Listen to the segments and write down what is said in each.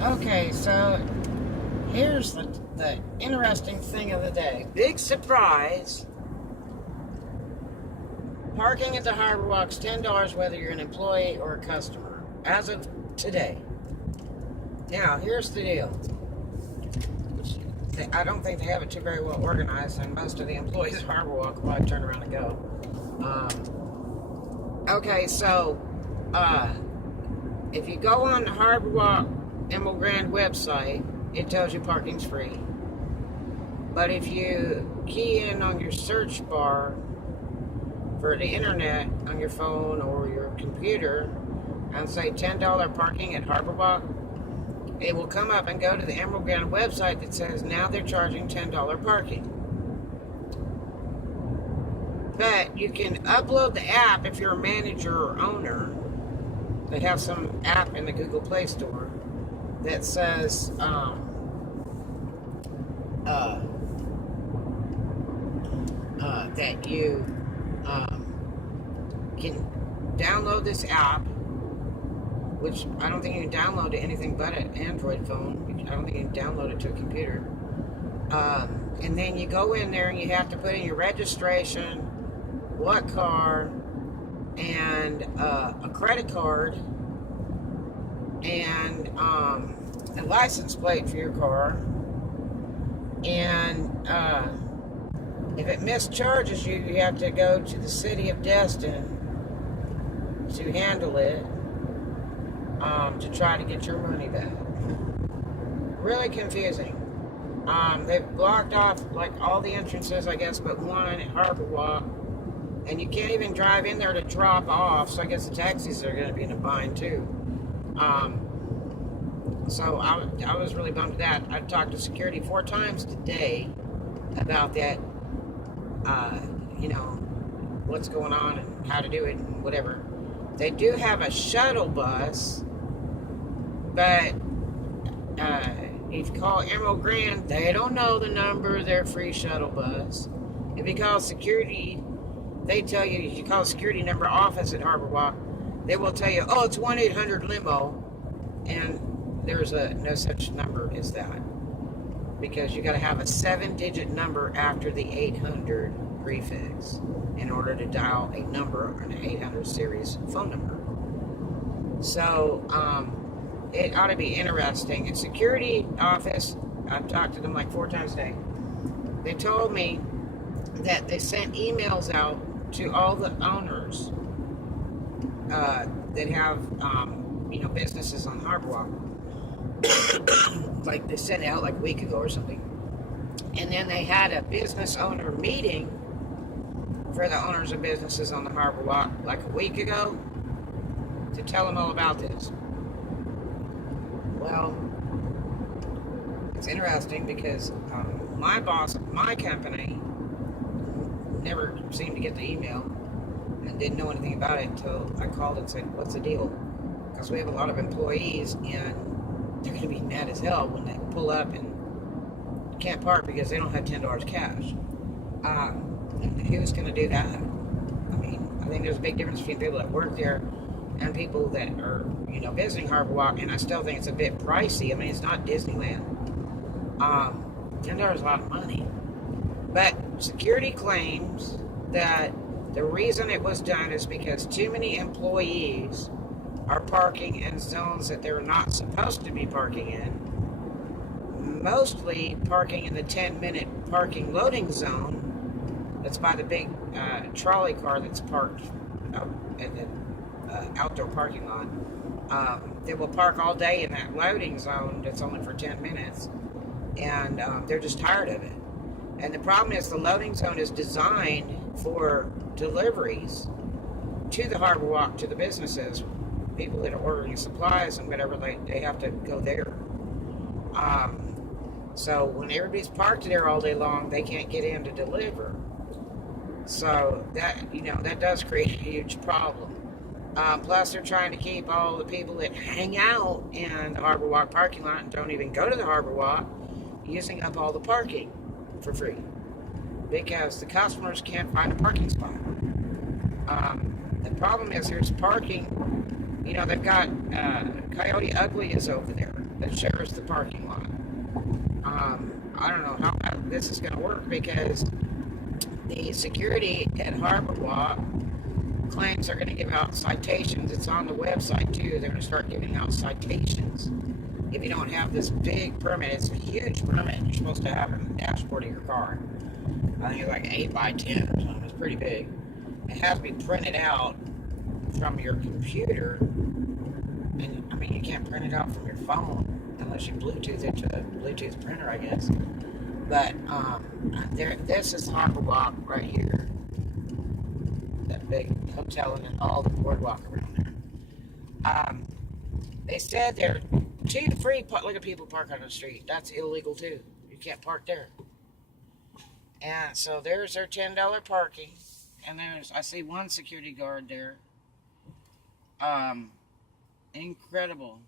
Okay, so here's the interesting thing of the day. Big surprise. Parking at the Harborwalk's $10 whether you're an employee or a customer, as of today. Now, here's the deal. I don't think they have it too very well organized, and most of the employees at Harborwalk will probably turn around and go. Okay, so if you go on the Harborwalk Emerald Grand website, it tells you parking's free. But if you key in on your search bar for the internet on your phone or your computer and say $10 parking at Harborwalk, it will come up and go to the Emerald Grand website that says now they're charging $10 parking. But you can upload the app if you're a manager or owner. They have some app in the Google Play Store that says that you can download this app, which I don't think you can download to anything but an Android phone. I don't think you can download it to a computer. And then you go in there and you have to put in your registration, what car, and a credit card, and a license plate for your car. And if it mischarges you, you have to go to the city of Destin to handle it, to try to get your money back. Really confusing. They've blocked off like all the entrances, I guess, but one at Harborwalk, and you can't even drive in there to drop off. So I guess the taxis are going to be in a bind too. So I was really bummed at that. I've talked to security 4 times today about that. What's going on and how to do it and whatever. They do have a shuttle bus, but if you call Emerald Grand, they don't know the number of their free shuttle bus. If you call security, they tell you, if you call security number office at Harborwalk, they will tell you, oh, it's 1-800-LIMO, and there's no such number as that, because you got to have a 7-digit number after the 800 prefix in order to dial a number, an 800 series phone number. So it ought to be interesting. At security office, I've talked to them like 4 times a day. They told me that they sent emails out to all the owners that have businesses on Harborwalk. Like they sent it out like a week ago or something. And then they had a business owner meeting for the owners of businesses on the Harborwalk like a week ago to tell them all about this. Well, it's interesting because my boss at my company never seemed to get the email and didn't know anything about it until I called and said, what's the deal? Because we have a lot of employees and they're going to be mad as hell when they pull up and can't park because they don't have $10 cash. Who's going to do that? I mean, I think there's a big difference between people that work there and people that are, visiting Harborwalk, and I still think it's a bit pricey. I mean, it's not Disneyland. $10 is a lot of money. But security claims that the reason it was done is because too many employees are parking in zones that they're not supposed to be parking in. Mostly parking in the 10-minute parking loading zone that's by the big trolley car that's parked out at the outdoor parking lot. They will park all day in that loading zone that's only for 10 minutes, and they're just tired of it. And the problem is the loading zone is designed for deliveries to the Harborwalk, to the businesses. People that are ordering supplies and whatever, they have to go there. So when everybody's parked there all day long, they can't get in to deliver. So that does create a huge problem. Plus, they're trying to keep all the people that hang out in the Harborwalk parking lot and don't even go to the Harborwalk using up all the parking for free because the customers can't find a parking spot. The problem is there's parking, You know, they've got Coyote Ugly is over there that shares the parking lot. I don't know how this is going to work because the security at Harborwalk claims they're going to give out citations. It's on the website too. They're going to start giving out citations if you don't have this big permit. It's a huge permit you're supposed to have in the dashboard of your car. I think it's like 8 by 10 or something. It's pretty big. It has to be printed out from your computer. And I mean, you can't print it out from your phone unless you Bluetooth it to a Bluetooth printer, I guess. But this is Harborwalk right here. That big hotel and then all the boardwalk around there. They said they're 2 free. Look at people park on the street. That's illegal too. You can't park there. And so there's their $10 parking. And I see one security guard there. Incredible.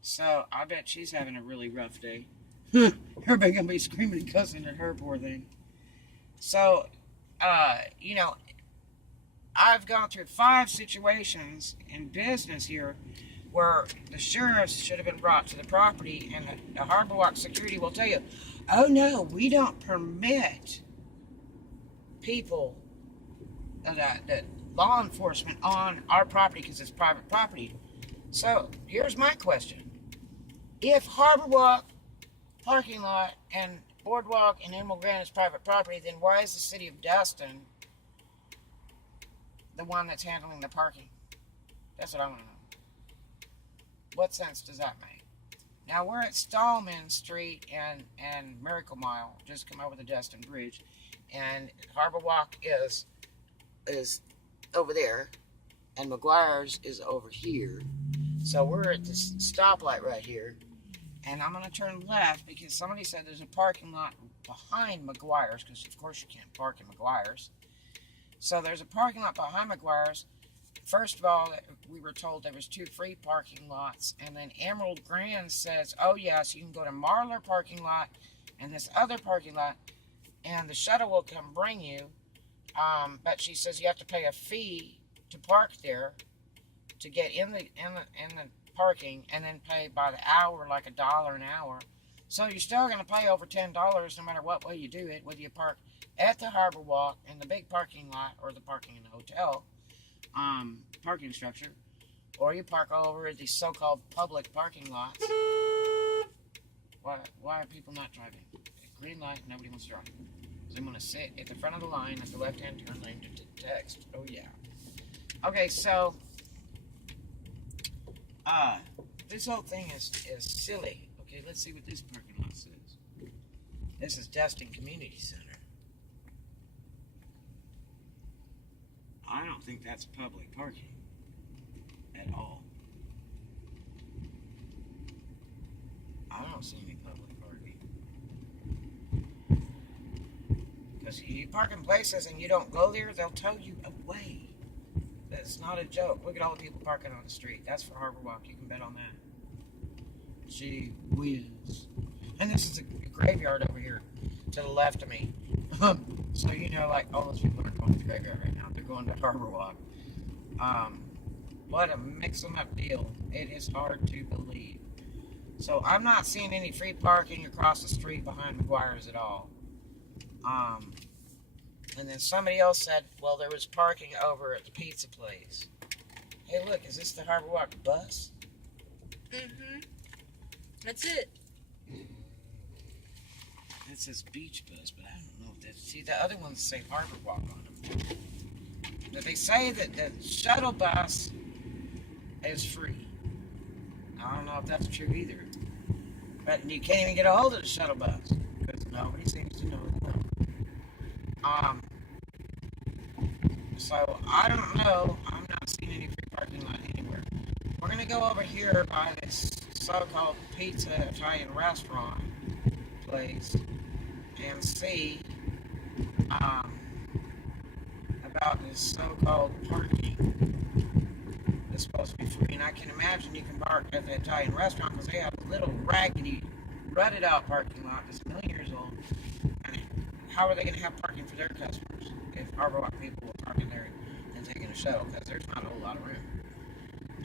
So I bet she's having a really rough day. Everybody gonna be screaming and cussing at her, poor thing. So, you know, I've gone through 5 situations in business here where the sheriffs should have been brought to the property, and the Harborwalk security will tell you, oh no, we don't permit people, the law enforcement on our property because it's private property. So here's my question. If Harborwalk parking lot and boardwalk and Emerald Grand is private property, then why is the city of Destin the one that's handling the parking? That's what I want to know. What sense does that make? Now we're at Stallman Street and Miracle Mile, just come over the Destin Bridge, and Harborwalk is over there, and McGuire's is over here. So we're at this stoplight right here, and I'm going to turn left because somebody said there's a parking lot behind McGuire's, because of course you can't park in McGuire's. So there's a parking lot behind McGuire's. First of all, we were told there was 2 free parking lots, and then Emerald Grand says, oh yes, you can go to Marlar parking lot and this other parking lot, and the shuttle will come bring you. But she says you have to pay a fee to park there to get in the parking, and then pay by the hour, like $1 an hour. So you're still going to pay over $10 no matter what way you do it, whether you park at the Harborwalk in the big parking lot or the parking in the hotel parking structure, or you park over at these so-called public parking lots. Why are people not driving? Green light, nobody wants to drive. So I'm going to sit at the front of the line at the left-hand turn lane to text. Oh yeah. Okay, so this whole thing is silly. Okay, let's see what this parking lot says. This is Destin Community Center. I don't think that's public parking at all. I don't see any public parking. Because you park in places and you don't go there, they'll tow you away. That's not a joke. Look at all the people parking on the street. That's for Harborwalk. You can bet on that. Gee whiz. And this is a graveyard over here to the left of me. So you know, like, all those people aren't going to the graveyard right now. They're going to Harborwalk. What a mix-em-up deal. It is hard to believe. So I'm not seeing any free parking across the street behind McGuire's at all. And then somebody else said, well, there was parking over at the pizza place. Hey, look, is this the Harborwalk bus? Mm-hmm. That's it. It says beach bus, but I don't know if that's... See, the other ones say Harborwalk on them. But they say that the shuttle bus is free. I don't know if that's true either. But you can't even get a hold of the shuttle bus because nobody seems to know the number. So I don't know. I'm not seeing any free parking lot anywhere. We're gonna go over here by this so-called pizza Italian restaurant place and see about this so-called parking that's supposed to be free. And I can imagine you can park at the Italian restaurant because they have a little raggedy, rutted out parking lot that's a million years old. And how are they going to have parking for their customers if Harborwalk people are parking there and taking a shuttle? Because there's not a whole lot of room.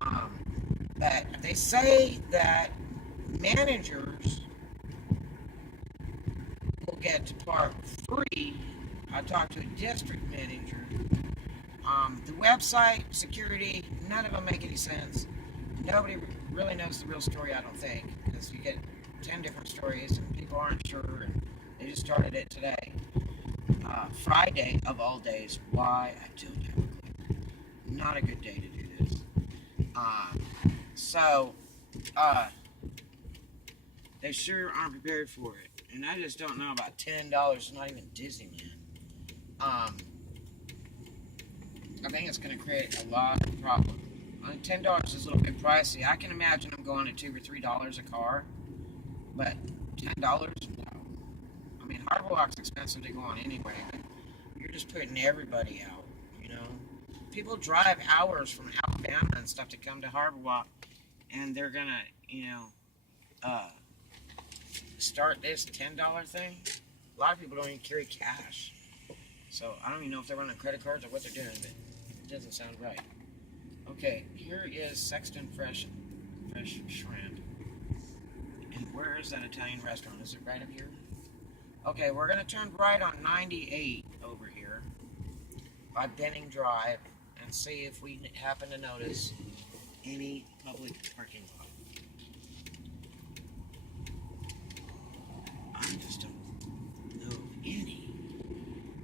But they say that managers will get to park free. I talked to a district manager. The website, security, none of them make any sense. Nobody really knows the real story, I don't think, because you get 10 different stories and people aren't sure, and they just started it today. Friday, of all days. Why? I don't have a clue. Not a good day to do this. So, they sure aren't prepared for it. And I just don't know about $10, not even Disneyland. I think it's going to create a lot of problems. $10 is a little bit pricey. I can imagine them going at $2 or $3 a car, but $10, no. I mean, harborwalk's expensive to go on anyway, but you're just putting everybody out, you know. People drive hours from Alabama and stuff to come to harborwalk, and they're gonna, start this $10 thing. A lot of people don't even carry cash, so I don't even know if they're running credit cards or what they're doing, but it doesn't sound right. Okay, here is Sexton Fresh Shrimp. And where is that Italian restaurant? Is it right up here? Okay, we're going to turn right on 98 over here by Benning Drive and see if we happen to notice any public parking lot. I just don't know of any.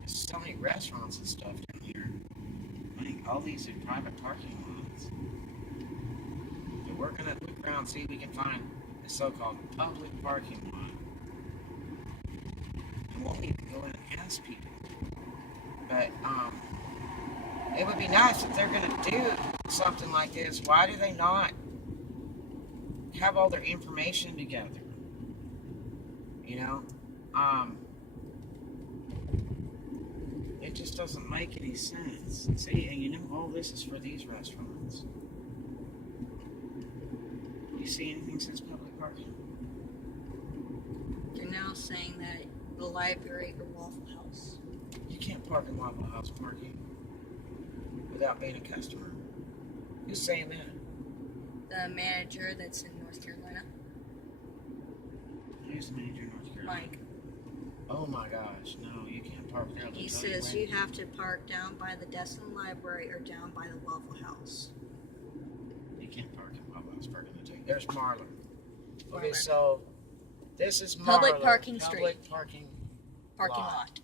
There's so many restaurants and stuff down here. I think all these are private parking lots. So we're going to look around and see if we can find the so-called public parking lot. And we'll need to go in and ask people. But, it would be nice if they're going to do something like this. Why do they not have all their information together? You know? It just doesn't make any sense. See, and you know all this is for these restaurants. You see anything says public parking? You're now saying that the library or Waffle House. You can't park in Waffle House parking without being a customer. Who's saying that? The manager that's in North Carolina. Who's the manager in North Carolina? Mike. Oh my gosh, no, you can't park there. He says you have to park down by the Destin Library or down by the Waffle House. You can't park in Waffle House parking the tank. There's Marlar. Okay, Marlar. so this is Marlar. Public parking Public street. parking Lot.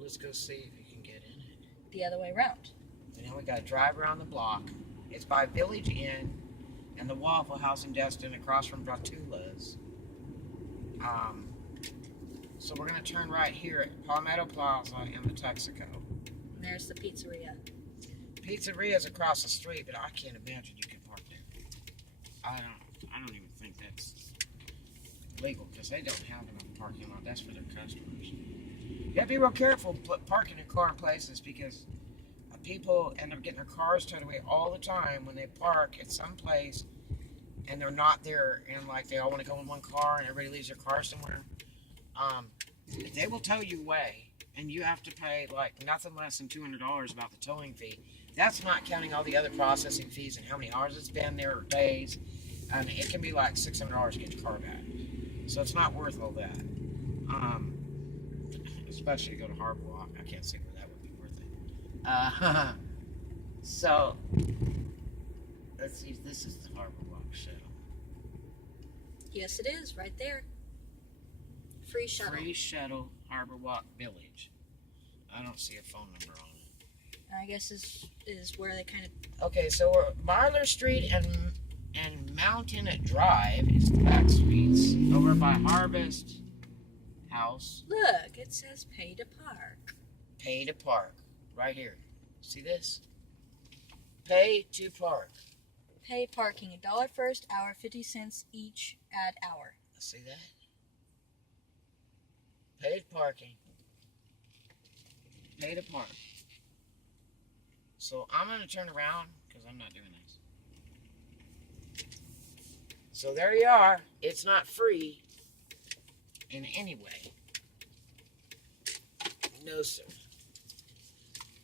Let's go see if you can get in it. The other way around. And now we got to drive around the block. It's by Village Inn and the Waffle House in Destin across from Bratula's. So we're going to turn right here at Palmetto Plaza and the Texaco. And there's the pizzeria. Pizzeria's across the street, but I can't imagine you can park there. I don't even think that's legal because they don't have enough parking lot. That's for their customers. You got to be real careful parking a car in places because people end up getting their cars towed away all the time when they park at some place and they're not there, and like they all want to go in one car and everybody leaves their car somewhere. They will tow you away, and you have to pay like nothing less than $200 about the towing fee. That's not counting all the other processing fees and how many hours it's been there or days. And it can be like $600 to get your car back. So it's not worth all that. Especially to go to harborwalk. I can't see where that would be worth it. So let's see. This is the harborwalk shuttle. Yes, it is right there. Free shuttle. Free shuttle, Harborwalk Village. I don't see a phone number on it. I guess is where they kind of. Okay, so we're Marlar Street and Mountain Drive is the back streets. Over by Harvest House. Look, it says pay to park. Pay to park. Right here. See this? Pay to park. Pay parking. $1 first hour, 50 cents each add hour. See that? Paid parking. Pay to park. So I'm going to turn around because I'm not doing this. So there you are. It's not free in any way. No, sir.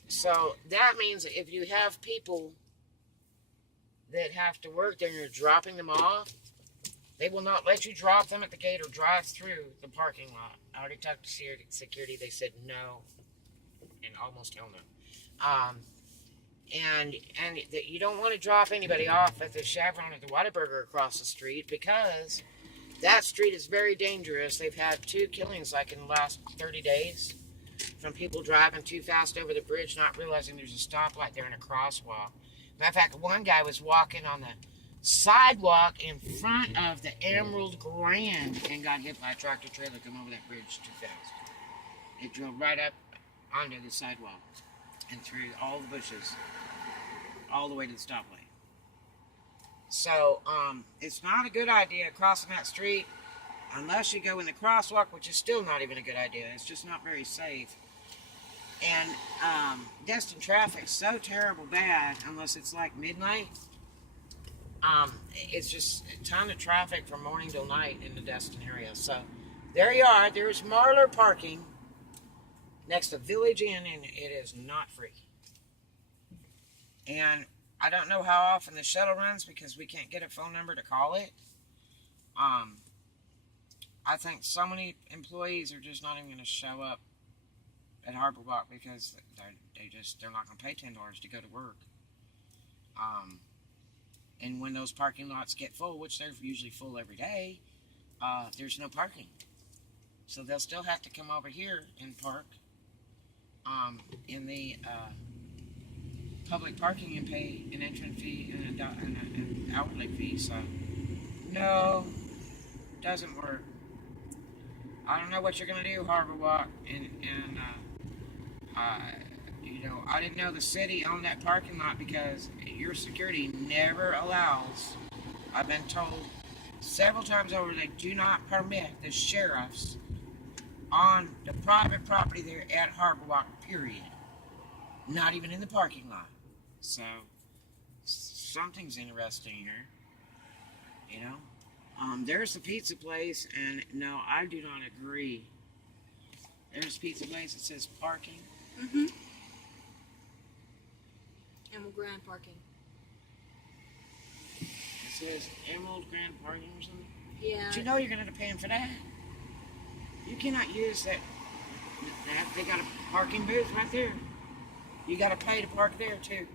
So that means if you have people that have to work there and you're dropping them off, they will not let you drop them at the gate or drive through the parking lot. I already talked to security. They said no, and almost hell no. And that you don't want to drop anybody off at the Chevron or the Whataburger across the street, because that street is very dangerous. They've had 2 killings like in the last 30 days from people driving too fast over the bridge, not realizing there's a stoplight there and a crosswalk. Matter of fact, one guy was walking on the sidewalk in front of the Emerald Grand and got hit by a tractor trailer coming over that bridge too fast. It drove right up onto the sidewalk and through all the bushes, all the way to the stoplight. So, it's not a good idea crossing that street unless you go in the crosswalk, which is still not even a good idea. It's just not very safe. And Destin traffic's so terrible bad, unless it's like midnight. It's just a ton of traffic from morning till night in the Destin area. So there you are. There's Marlar parking next to Village Inn, and it is not free. And I don't know how often the shuttle runs because we can't get a phone number to call it. I think so many employees are just not even going to show up at Harborwalk because they're not going to pay $10 to go to work. And when those parking lots get full, which they're usually full every day, there's no parking. So they'll still have to come over here and park in the public parking and pay an entrance fee and an hourly fee. So, no, doesn't work. I don't know what you're going to do, Harborwalk, and you know, I didn't know the city owned that parking lot because your security never allows, I've been told several times over, they do not permit the sheriffs on the private property there at Harborwalk, period. Not even in the parking lot. So, something's interesting here, you know. There's the pizza place, and no, I do not agree. There's a pizza place that says parking. Mm-hmm. Emerald Grand parking. It says Emerald Grand parking or something? Yeah. But you know you're going to end up paying for that. You cannot use that. They got a parking booth right there. You got to pay to park there, too.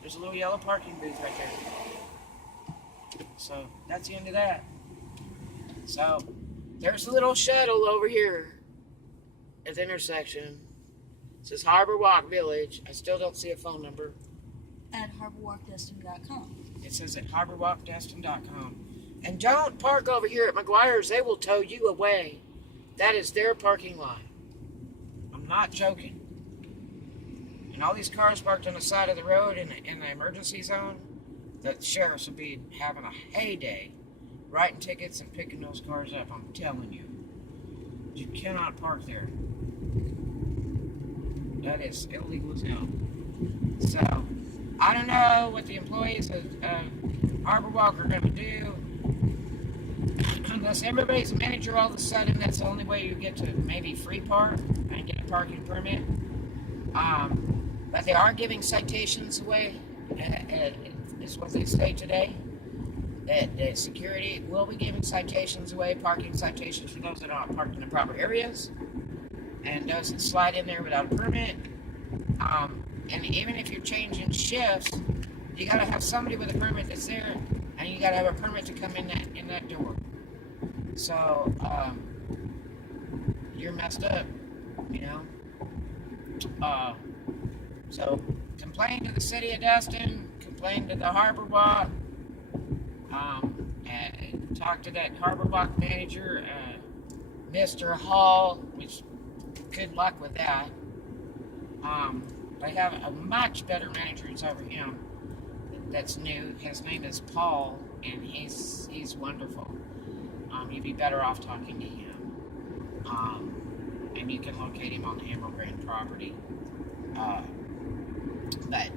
There's a little yellow parking booth right there. So, that's the end of that. So, there's a little shuttle over here at the intersection. It says Harborwalk Village. I still don't see a phone number. At harborwalkdestin.com. It says at harborwalkdestin.com. And don't park over here at McGuire's. They will tow you away. That is their parking lot. I'm not joking. And all these cars parked on the side of the road in the emergency zone, the sheriffs will be having a heyday writing tickets and picking those cars up. I'm telling you. You cannot park there. That is illegal as hell. So, I don't know what the employees of Harborwalk are going to do. Unless everybody's a manager all of a sudden, that's the only way you get to maybe free park and get a parking permit. But they are giving citations away, is what they say today. That security will be giving citations away, parking citations for those that aren't parked in the proper areas, and those that slide in there without a permit. And even if you're changing shifts, you gotta have somebody with a permit that's there, and you gotta have a permit to come in that door. So you're messed up, you know. So complain to the city of Destin, complain to the Harborwalk, and talk to that Harborwalk manager, Mr. Hall, which good luck with that. They have a much better manager that's over him that's new. His name is Paul, and he's wonderful. You'd be better off talking to him. And you can locate him on the Emerald Grand property. But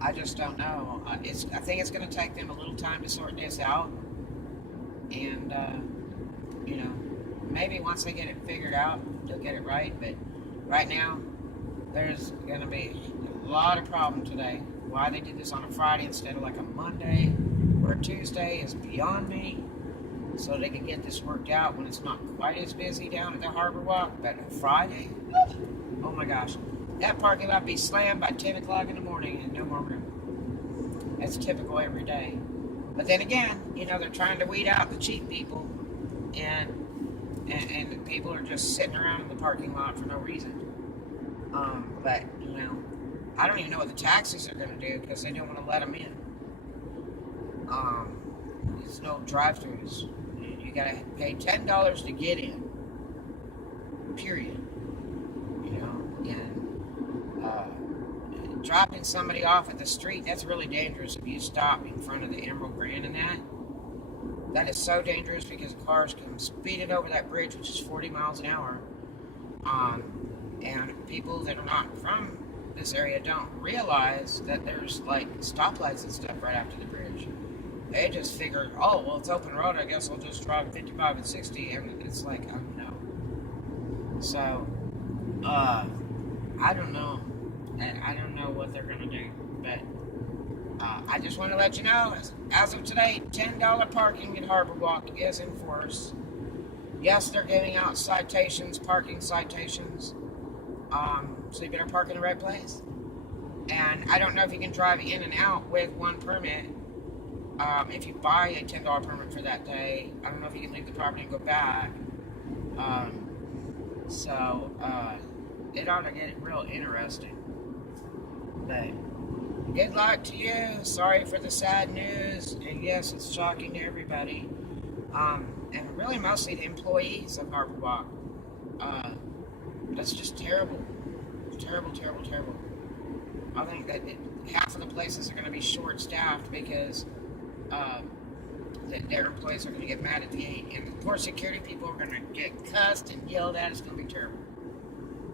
I just don't know. I think it's going to take them a little time to sort this out. And, you know, maybe once they get it figured out, they'll get it right. But right now, there's going to be a lot of problem today why they did this on a Friday instead of like a Monday or a Tuesday is beyond me. So they can get this worked out when it's not quite as busy down at the Harbor Walk. But a Friday, oh my gosh, that parking lot be slammed by 10 o'clock in the morning and no more room. That's typical every day. But then again, you know, they're trying to weed out the cheap people, and the people are just sitting around in the parking lot for no reason. But, you know, I don't even know what the taxis are going to do because they don't want to let them in. There's no drive-thrus. You got to pay $10 to get in. Period. You know, and dropping somebody off at the street, that's really dangerous if you stop in front of the Emerald Grand and that. That is so dangerous because cars come speeding over that bridge, which is 40 miles an hour. And people that are not from this area don't realize that there's like stoplights and stuff right after the bridge. They just figure, oh, well, it's open road, I guess I'll just drive 55 and 60, and it's like, oh, no. So, I don't know. I don't know what they're going to do, but I just want to let you know, as of today, $10 parking at Harbor Walk is in force. Yes, they're giving out citations, parking citations, so you better park in the right place. And I don't know if you can drive in and out with one permit. If you buy a $10 permit for that day, I don't know if you can leave the property and go back. So it ought to get real interesting. But good luck to you. Sorry for the sad news. And yes, it's shocking to everybody. And really mostly the employees of Harbor Walk. That's just terrible. Terrible, terrible, terrible. I think that half of the places are going to be short-staffed because their employees are going to get mad at the gate, and the poor security people are going to get cussed and yelled at. It's going to be terrible.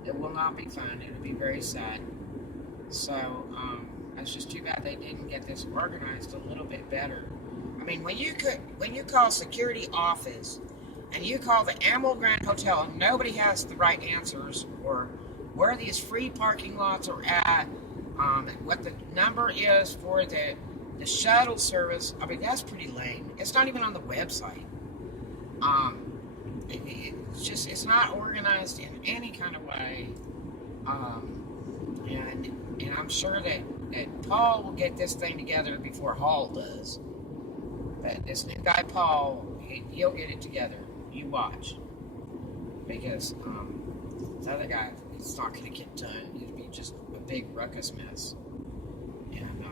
It will not be fun. It'll be very sad. So it's just too bad they didn't get this organized a little bit better. I mean, when you call security office and you call the Emerald Grand Hotel and nobody has the right answers, or where these free parking lots are at, what the number is for the shuttle service, I mean, that's pretty lame. It's not even on the website. It's not organized in any kind of way. And I'm sure that Paul will get this thing together before Hall does. But this new guy, Paul, he'll get it together. You watch. Because the other guy, it's not going to get done. It'll be just a big ruckus mess. And,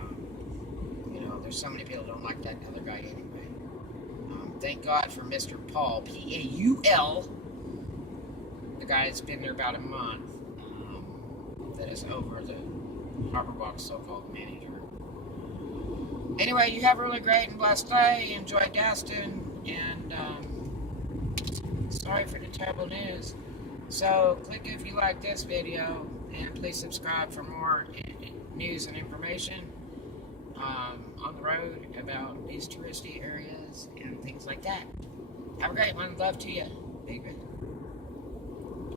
you know, there's so many people that don't like that other guy anyway. Thank God for Mr. Paul, P-A-U-L, the guy that's been there about a month, that is over the Harbor Walk so-called manager. Anyway, you have a really great and blessed day. Enjoy Destin, and sorry for the terrible news. So, click if you like this video, and please subscribe for more news and information on the road about these touristy areas and things like that. Have a great one. Love to you. Big